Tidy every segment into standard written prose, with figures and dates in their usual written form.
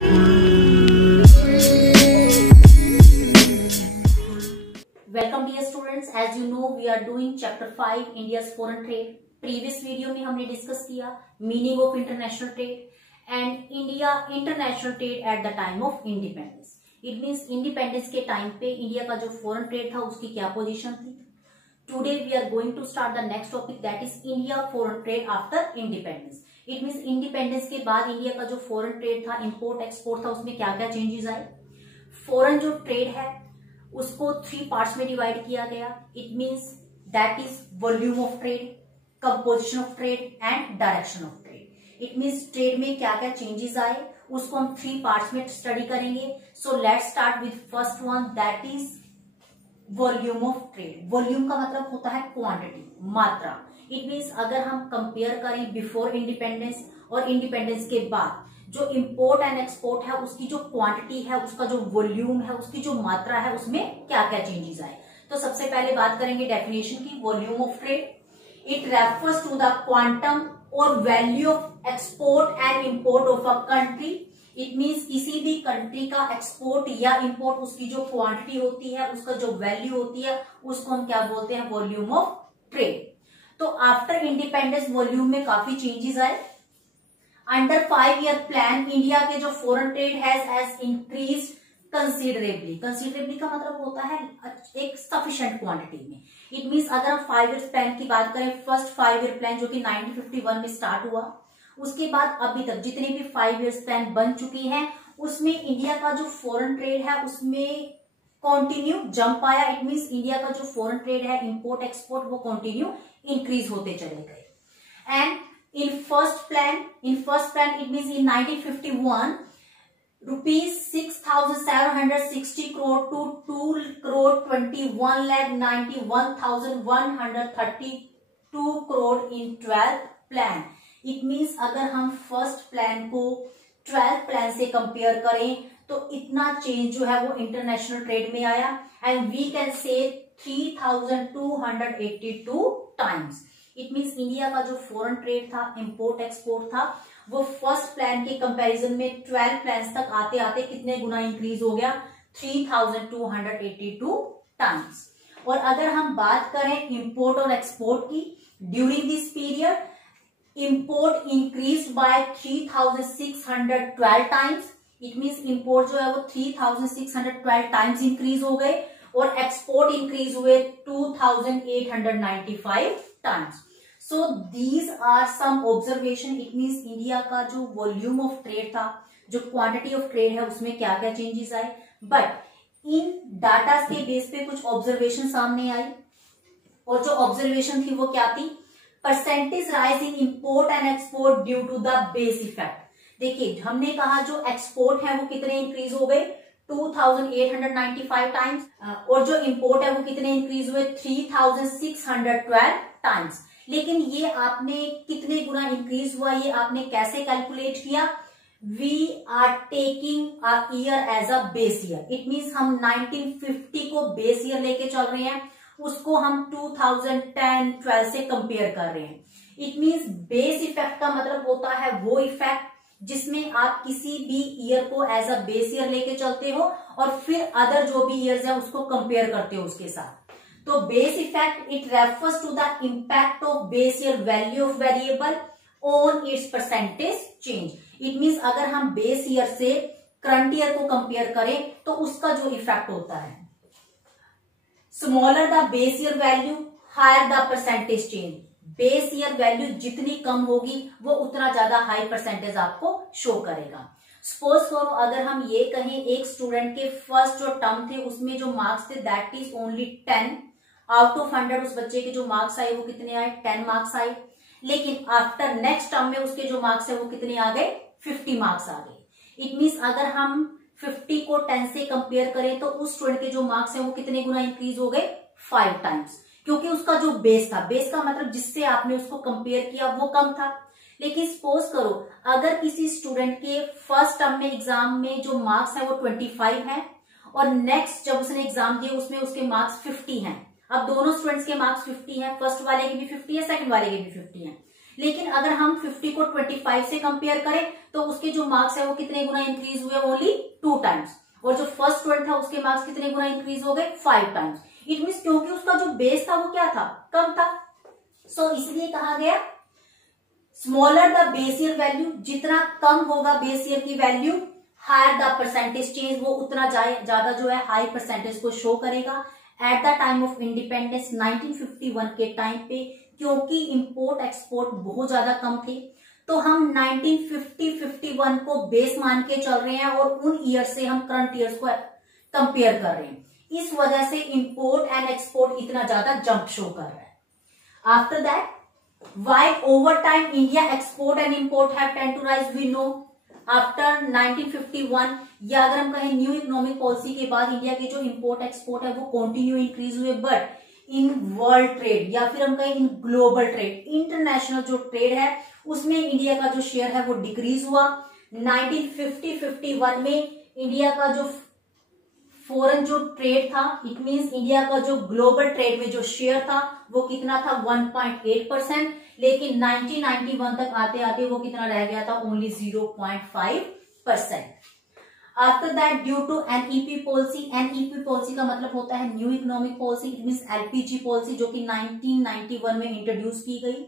Welcome dear students, as you know we are doing chapter 5 India's foreign trade. Previous video में हमने discuss किया meaning of international trade and India international trade at the time of independence. It means independence के time पे India का जो foreign trade था उसकी क्या पोजीशन थी। Today we are going to start the next topic, that is India foreign trade after independence. It means independence के बाद इंडिया का जो फॉरेन ट्रेड था, इंपोर्ट एक्सपोर्ट था, उसमें क्या क्या चेंजेस आए। फॉरेन जो ट्रेड है उसको 3 पार्ट्स में डिवाइड किया गया। It means that is volume of trade, composition of trade and direction of trade. It means trade में क्या क्या चेंजेस आए उसको हम 3 पार्ट्स में स्टडी करेंगे। So let's start with first one, that is volume of trade. Volume का मतलब होता है क्वांटिटी, मात्रा। इट मींस अगर हम कंपेयर करें बिफोर इंडिपेंडेंस और इंडिपेंडेंस के बाद, जो इंपोर्ट एंड एक्सपोर्ट है उसकी जो क्वांटिटी है, उसका जो वॉल्यूम है, उसकी जो मात्रा है, उसमें क्या क्या चेंजेस आए। तो सबसे पहले बात करेंगे डेफिनेशन की। Volume of trade it refers to the quantum और value of export and import of a country. It means किसी भी कंट्री का एक्सपोर्ट या इंपोर्ट, उसकी जो क्वांटिटी होती है, उसका जो वैल्यू होती है, उसको हम क्या बोलते हैं, वॉल्यूम ऑफ ट्रेड। तो आफ्टर इंडिपेंडेंस वॉल्यूम में काफी चेंजेस आए। अंडर 5-year प्लान इंडिया के जो foreign trade has increase considerably. Considerably का मतलब होता है एक सफिशिएंट क्वांटिटी में। इट मींस अगर हम 5 year प्लान की बात करें, फर्स्ट 5 year प्लान जो कि 1951 में स्टार्ट हुआ, उसके बाद अभी तक जितने भी 5 year प्लान बन चुकी हैं उसमें इंडिया का जो फॉरेन ट्रेड है उसमें कंटिन्यू जंप आया। इट मींस इंडिया का जो फॉरेन ट्रेड है, इंपोर्ट एक्सपोर्ट, वो कंटिन्यू इंक्रीज होते चले गए। And in first plan it means in 1951 rupees 6,760 crore to 2,21,91,132 crore in 12th plan। it means अगर हम फर्स्ट प्लान को 12th प्लान से कंपेयर करें तो इतना चेंज जो है वो इंटरनेशनल ट्रेड में आया। एंड वी कैन से 3,282 टाइम्स। इट मींस इंडिया का जो फॉरेन ट्रेड था, इंपोर्ट एक्सपोर्ट था, वो फर्स्ट प्लान के कंपैरिजन में 12 प्लान तक आते आते कितने गुना इंक्रीज हो गया, 3,282 टाइम्स। और अगर हम बात करें इंपोर्ट और एक्सपोर्ट की, during this period import increase by 3,612 times. It means import जो है वो 3,612 टाइम्स इंक्रीज हो गए और एक्सपोर्ट इंक्रीज हुए 2,895 times। So these are some observation। it means India का जो वॉल्यूम ऑफ ट्रेड था, जो क्वांटिटी ऑफ ट्रेड है, उसमें क्या क्या चेंजेस आए। बट इन डाटा के बेस पे कुछ ऑब्जर्वेशन सामने आई, और जो ऑब्जर्वेशन थी वो क्या थी, percentage rise in import and export due to the base effect. देखिए हमने कहा जो एक्सपोर्ट है वो कितने इंक्रीज हो गए, 2,895 टाइम्स, और जो इंपोर्ट है वो कितने इंक्रीज हुए, 3,612 टाइम्स। लेकिन ये आपने कितने गुना इंक्रीज हुआ, ये आपने कैसे कैलकुलेट किया। We are taking a year as a base year. It means हम 1950 को बेस ईयर लेके चल रहे हैं, उसको हम 2010-12 से कंपेयर कर रहे हैं। इट मींस बेस इफेक्ट का मतलब होता है वो इफेक्ट जिसमें आप किसी भी ईयर को एज अ बेस ईयर लेके चलते हो और फिर अदर जो भी ईयर्स है उसको कंपेयर करते हो उसके साथ। तो base effect it refers to the impact of base year value of variable on its percentage change. It means अगर हम बेस ईयर से करंट ईयर को कंपेयर करें तो उसका जो इफेक्ट होता है, smaller the base year value higher the percentage change. Base year value जितनी कम होगी वो उतना ज्यादा हाई परसेंटेज आपको शो करेगा। सपोज करो अगर हम ये कहें एक स्टूडेंट के फर्स्ट जो टर्म थे उसमें जो मार्क्स थे that is only 10 out of 100, उस बच्चे के जो मार्क्स आए वो कितने आए, 10 मार्क्स आए। लेकिन आफ्टर नेक्स्ट टर्म में उसके जो मार्क्स है वो कितने आ गए, 50 मार्क्स आ गए। इट मींस अगर हम 50 को 10 से कंपेयर करें तो उस स्टूडेंट के जो मार्क्स है वो कितने गुना इंक्रीज हो गए, 5 टाइम्स, क्योंकि उसका जो बेस था, बेस का मतलब जिससे आपने उसको कंपेयर किया वो कम था। लेकिन सपोज करो अगर किसी स्टूडेंट के फर्स्ट टर्म में एग्जाम में जो मार्क्स है वो 25 है और नेक्स्ट जब उसने एग्जाम दिया उसमें उसके मार्क्स 50 हैं। अब दोनों स्टूडेंट्स के मार्क्स 50 हैं, फर्स्ट वाले के भी 50 है, सेकंड वाले के भी 50 हैं। लेकिन अगर हम 50 को 25 से कंपेयर करें तो उसके जो मार्क्स है वो कितने गुना इंक्रीज हुए, ओनली 2 टाइम्स। और जो फर्स्ट 12 था उसके मार्क्स कितने गुना इंक्रीज हो गए, 5 टाइम्स। इट मीन्स क्योंकि उसका जो बेस था वो क्या था, कम था। सो इसलिए कहा गया smaller the base year value, जितना कम होगा बेस ईयर की value, higher the percentage change, वो उतना ज्यादा जो है हाई परसेंटेज को शो करेगा। At the time of independence 1951 के टाइम पे, क्योंकि इंपोर्ट एक्सपोर्ट बहुत ज्यादा कम थे, तो हम 1950-51 को बेस मान के चल रहे हैं और उन ईयर से हम करंट ईयर्स को कंपेयर कर रहे हैं। इस वजह से इंपोर्ट एंड एक्सपोर्ट इतना ज्यादा जंप शो कर रहा है। After that why over time India export and import have tend to rise, we know after 1951, या अगर हम कहें न्यू इकोनॉमिक पॉलिसी के बाद इंडिया के जो इंपोर्ट एक्सपोर्ट है वो कंटिन्यू इंक्रीज हुए, बट इन वर्ल्ड ट्रेड या फिर हम कहें इन ग्लोबल ट्रेड, इंटरनेशनल जो ट्रेड है उसमें इंडिया का जो शेयर है वो डिक्रीज हुआ। 1950-51 में इंडिया का जो फॉरेन जो ट्रेड था, इट मींस इंडिया का जो ग्लोबल ट्रेड में जो शेयर था वो कितना था, 1.8%, लेकिन 1991 तक आते आते वो कितना रह गया था, only 0.5%। After that due to NEP policy, NEP policy का मतलब होता है new economic policy, it means LPG policy, जो कि 1991 में इंट्रोड्यूस की गई।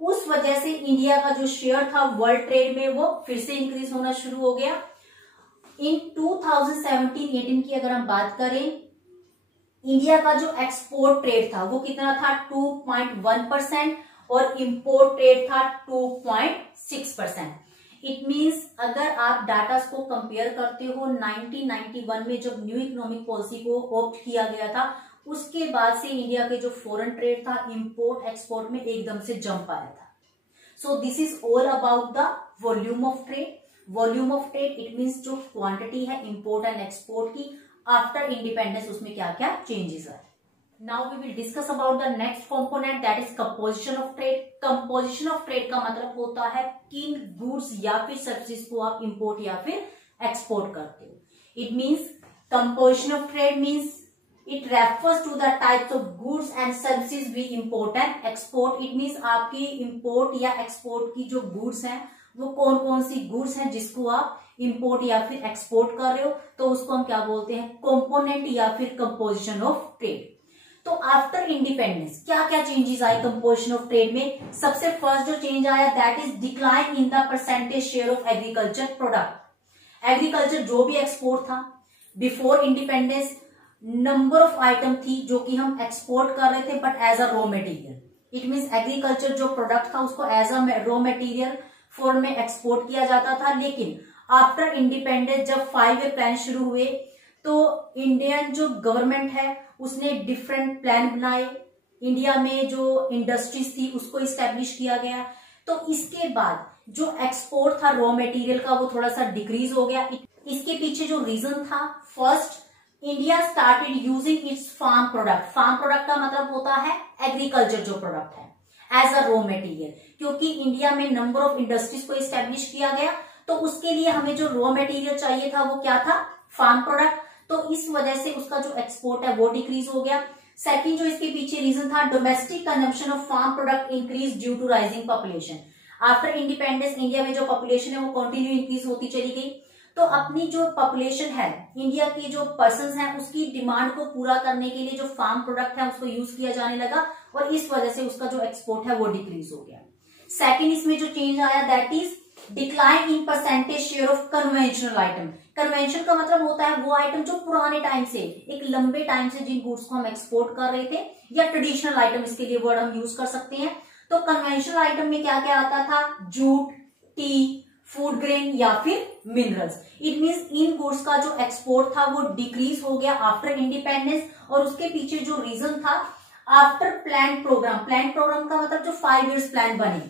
उस वजह से इंडिया का जो शेयर था वर्ल्ड ट्रेड में वो फिर से इंक्रीज होना शुरू हो गया। इन 2017-18 की अगर हम बात करें, इंडिया का जो एक्सपोर्ट ट्रेड था वो कितना था, 2.1%, और इंपोर्ट ट्रेड था 2.6%। इट मींस अगर आप डाटा को कंपेयर करते हो 1991 में जब न्यू इकोनॉमिक पॉलिसी को ऑप्ट किया गया था, उसके बाद से इंडिया के जो फॉरेन ट्रेड था इंपोर्ट एक्सपोर्ट में एकदम से जंप आया था। So this is all about the volume of trade. Volume of trade it means जो क्वांटिटी है इंपोर्ट एंड एक्सपोर्ट की आफ्टर इंडिपेंडेंस, उसमें क्या क्या चेंजेस आए। Now we will discuss about the next component, that is composition of trade. Composition of trade का मतलब होता है किन गुड्स या फिर सर्विसेज को आप इंपोर्ट या फिर एक्सपोर्ट करते हो। It means composition of trade means it refers to the types of goods and services we import and export. It means आपकी इंपोर्ट या एक्सपोर्ट की जो गुड्स हैं वो कौन कौन सी गुड्स हैं जिसको आप इंपोर्ट या फिर एक्सपोर्ट कर रहे हो, तो उसको हम क्या बोलते हैं, कंपोनेंट या फिर कंपोजिशन ऑफ ट्रेड। तो आफ्टर इंडिपेंडेंस क्या क्या चेंजेस आए कंपोजिशन ऑफ ट्रेड में। सबसे फर्स्ट जो चेंज आया that is decline in the percentage share of agriculture product. Agriculture जो भी एक्सपोर्ट था before independence, number of item थी जो कि हम एक्सपोर्ट कर रहे थे but as a raw material. It means agriculture जो प्रोडक्ट था उसको as a raw material form में एक्सपोर्ट किया जाता था, लेकिन आफ्टर इंडिपेंडेंस जब 5 ईयर प्लान शुरू हुए तो इंडियन जो गवर्नमेंट है उसने डिफरेंट प्लान बनाए। इंडिया में जो इंडस्ट्रीज थी उसको इस्टेब्लिश किया गया, तो इसके बाद जो एक्सपोर्ट था रॉ मटेरियल का वो थोड़ा सा डिक्रीज हो गया। इसके पीछे जो रीजन था, first India started using its farm product. Farm product का मतलब होता है एग्रीकल्चर जो प्रोडक्ट है एज अ रॉ मटेरियल, क्योंकि इंडिया में नंबर ऑफ इंडस्ट्रीज को इस्टेब्लिश किया गया तो उसके लिए हमें जो रॉ मटेरियल चाहिए था वो क्या था, फार्म प्रोडक्ट। तो इस वजह से उसका जो एक्सपोर्ट है वो डिक्रीज हो गया। सेकंड जो इसके पीछे रीजन था, domestic consumption of farm product increase due to rising population. After independence India में जो पॉपुलेशन है वो कंटिन्यू इंक्रीज होती चली गई, तो अपनी जो पॉपुलेशन है इंडिया की जो पर्सन्स हैं उसकी डिमांड को पूरा करने के लिए जो फार्म प्रोडक्ट है उसको यूज किया जाने लगा और इस वजह से उसका जो एक्सपोर्ट है वो डिक्रीज हो गया। सेकंड इसमें जो चेंज आया that is decline in percentage share of conventional item. Convention का मतलब होता है वो आइटम जो पुराने टाइम से, एक लंबे टाइम से जिन गुड्स को हम एक्सपोर्ट कर रहे थे, या ट्रेडिशनल आइटम इसके लिए वर्ड हम यूज कर सकते हैं। तो कन्वेंशनल आइटम में क्या क्या आता था, जूट, टी, फूड ग्रेन या फिर minerals. It means in goods का जो एक्सपोर्ट था वो डिक्रीज हो गया आफ्टर इंडिपेंडेंस, और उसके पीछे जो रीजन था after plan program. Plan program का मतलब जो 5 इयर्स प्लान बने,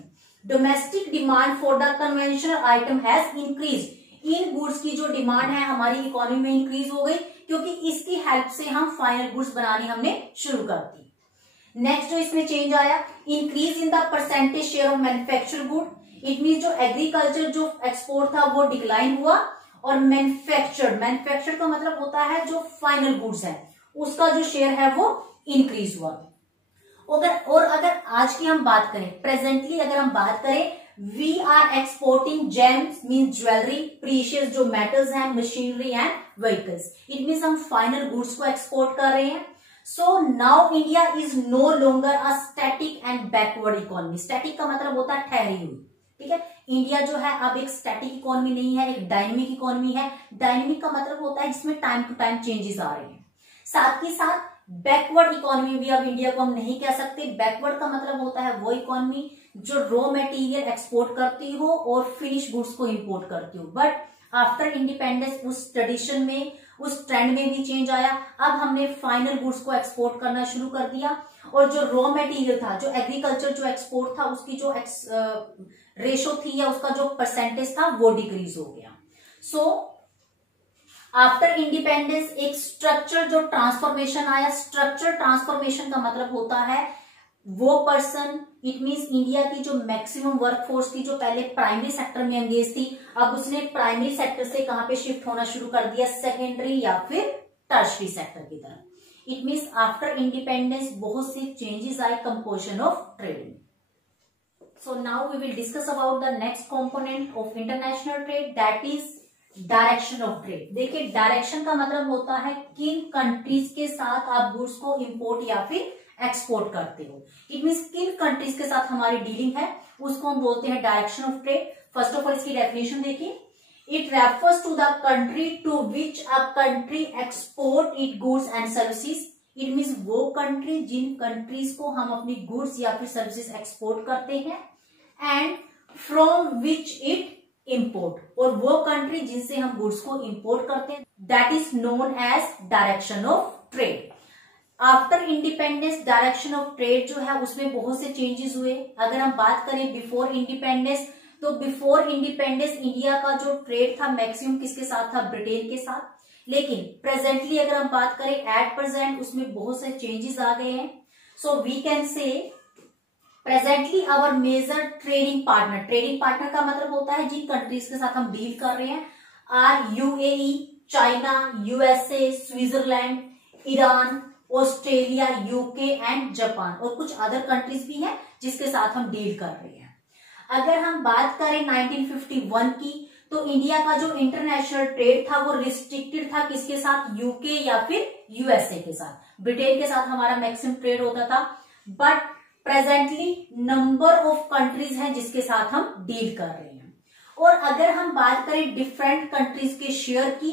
domestic demand for the conventional item has increase. इन गुड्स की जो डिमांड है हमारी इकोनॉमी में इंक्रीज हो गई, क्योंकि इसकी हेल्प से हम फाइनल गुड्स बनानी हमने शुरू कर दी। नेक्स्ट जो इसमें चेंज आया, increase in the percentage share of manufacture good. It mean जो एग्रीकल्चर जो एक्सपोर्ट था वो डिक्लाइन हुआ, और मैन्युफैक्चर का मतलब होता है जो फाइनल गुड्स है उसका जो शेयर है वो इंक्रीज हुआ। अगर आज की हम बात करें, प्रेजेंटली अगर हम बात करें, we are exporting gems mean jewellery, precious जो मेटल्स हैं, machinery and vehicles. It means हम फाइनल गुड्स को एक्सपोर्ट कर रहे हैं। So now India is no longer a static and backward economy. Static का मतलब होता है ठहरी हुई, ठीक है। इंडिया जो है अब एक स्टैटिक इकोनॉमी नहीं है, एक डायनेमिक इकोनॉमी है। डायनेमिक का मतलब होता है जिसमें टाइम टू टाइम चेंजेस आ रहे हैं। साथ ही साथ बैकवर्ड इकोनॉमी भी अब इंडिया को हम नहीं कह सकते। बैकवर्ड का मतलब होता है वो इकोनॉमी जो रॉ मटेरियल एक्सपोर्ट करती हो और फिनिश गुड्स को इंपोर्ट करती हो। बट आफ्टर इंडिपेंडेंस उस ट्रेडिशन में, उस ट्रेंड में भी चेंज आया। अब हमने फाइनल गुड्स को एक्सपोर्ट करना शुरू कर दिया और जो रॉ मटेरियल था, जो एग्रीकल्चर जो एक्सपोर्ट था, उसकी जो रेशो थी या उसका जो परसेंटेज था वो डिक्रीज हो गया। सो आफ्टर इंडिपेंडेंस एक स्ट्रक्चर जो ट्रांसफॉर्मेशन आया। स्ट्रक्चर ट्रांसफॉर्मेशन का मतलब होता है वो पर्सन, इट मींस इंडिया की जो मैक्सिमम वर्कफोर्स थी, जो पहले प्राइमरी सेक्टर में एंगेज थी, अब उसने प्राइमरी सेक्टर से कहां पे शिफ्ट होना शुरू कर दिया, सेकेंडरी या फिर टर्शरी सेक्टर की तरफ। इट मींस आफ्टर इंडिपेंडेंस बहुत से चेंजेस आए कंपोजिशन ऑफ ट्रेड में। So now we will discuss about the next component of international trade, that is direction of trade. देखिए, डायरेक्शन का मतलब होता है किन कंट्रीज के साथ आप गुड्स को इंपोर्ट या फिर एक्सपोर्ट करते हो। इट मींस किन कंट्रीज के साथ हमारी डीलिंग है, उसको हम बोलते हैं direction of trade. First of all इसकी डेफिनेशन देखिए, it refers to the country to which a country export it goods and services. It means वो कंट्री जिन कंट्रीज को हम अपनी गुड्स या फिर सर्विसेज एक्सपोर्ट करते हैं, and from which it import, और वो कंट्री जिनसे हम गुड्स को इंपोर्ट करते हैं, that is known as direction of trade. After independence direction of trade जो है उसमें बहुत से चेंजेस हुए। अगर हम बात करें बिफोर इंडिपेंडेंस, तो बिफोर इंडिपेंडेंस इंडिया का जो ट्रेड था मैक्सिमम किसके साथ था, ब्रिटेन के साथ। लेकिन प्रेजेंटली अगर हम बात करें एट प्रेजेंट, उसमें बहुत से चेंजेस आ गए हैं। So we can say presently our major trading partner का मतलब होता है जिन कंट्रीज के साथ हम डील कर रहे हैं, are UAE, China, USA, Switzerland, Iran, Australia, UK and Japan, और कुछ अदर कंट्रीज भी हैं जिसके साथ हम डील कर रहे हैं। अगर हम बात करें 1951 की, तो इंडिया का जो इंटरनेशनल ट्रेड था वो रिस्ट्रिक्टेड था किसके साथ, यूके या फिर यूएसए के साथ। ब्रिटेन के साथ हमारा मैक्सिमम ट्रेड होता था। But presently number of countries हैं जिसके साथ हम डील कर रहे हैं। और अगर हम बात करें डिफरेंट कंट्रीज के शेयर की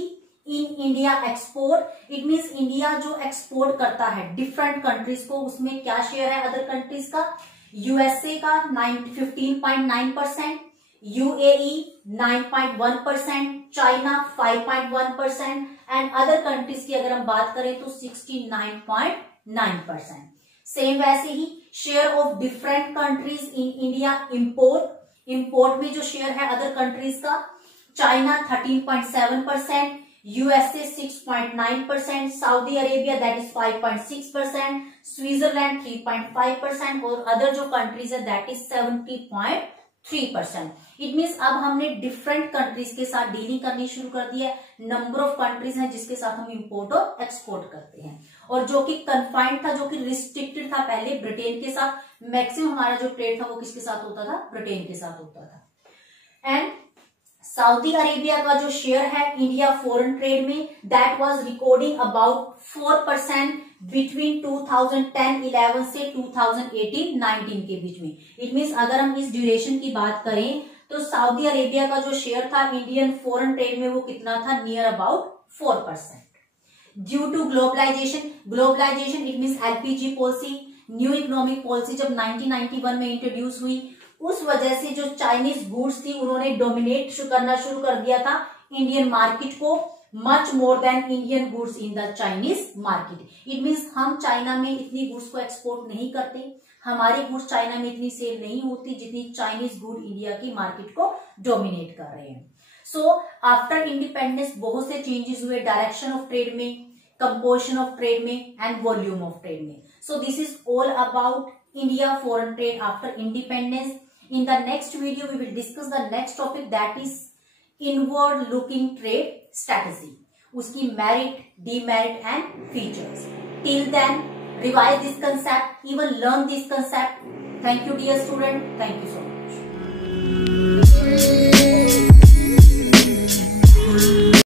in India export, it means India जो एक्सपोर्ट करता है डिफरेंट कंट्रीज को, उसमें क्या शेयर है अदर कंट्रीज का, यूएसए का 15.9%, UAE 9.1%, China 5.1% and other countries की अगर हम बात करें तो 69.9%। सेम वैसे ही share of different countries in India import में जो शेयर है अदर कंट्रीज का, China 13.7%, USA 6.9%, Saudi Arabia that is 5.6%, Switzerland 3.5% और अदर जो कंट्रीज है दैट इज 70.3%। इट मींस अब हमने डिफरेंट कंट्रीज के साथ डीलिंग करनी शुरू कर दी है। नंबर ऑफ कंट्रीज हैं जिसके साथ हम इंपोर्ट और एक्सपोर्ट करते हैं, और जो कि कन्फाइंड था, जो कि रिस्ट्रिक्टेड था पहले ब्रिटेन के साथ। मैक्सिमम हमारा जो ट्रेड था वो किसके साथ होता था, ब्रिटेन के साथ होता था। एंड सऊदी अरेबिया का जो शेयर है इंडिया फॉरेन ट्रेड में, that was recording about 4% between 2010-11 से 2018-19 के बीच में। इट मींस अगर हम इस ड्यूरेशन की बात करें तो सऊदी अरेबिया का जो शेयर था इंडियन फॉरेन ट्रेड में वो कितना था, near about 4%। Due to globalization it means LPG policy, new economic policy जब 1991 में इंट्रोड्यूस हुई, उस वजह से जो चाइनीज गुड्स थी उन्होंने डोमिनेट करना शुरू कर दिया था इंडियन मार्केट को, much more than Indian goods in the Chinese market. It means हम चाइना में इतनी गुड्स को एक्सपोर्ट नहीं करते, हमारी गुड्स चाइना में इतनी सेल नहीं होती जितनी चाइनीज गुड इंडिया की मार्केट को डोमिनेट कर रहे हैं। सो आफ्टर इंडिपेंडेंस बहुत से चेंजेस हुए डायरेक्शन ऑफ ट्रेड में, कंपोजिशन ऑफ ट्रेड में एंड वॉल्यूम ऑफ ट्रेड में। सो this is all about India foreign trade after independence. In the next video, we will discuss the next topic, that is inward looking trade strategy. उसकी merit, demerit and features. Till then, revise this concept, even learn this concept. Thank you dear student. Thank you so much.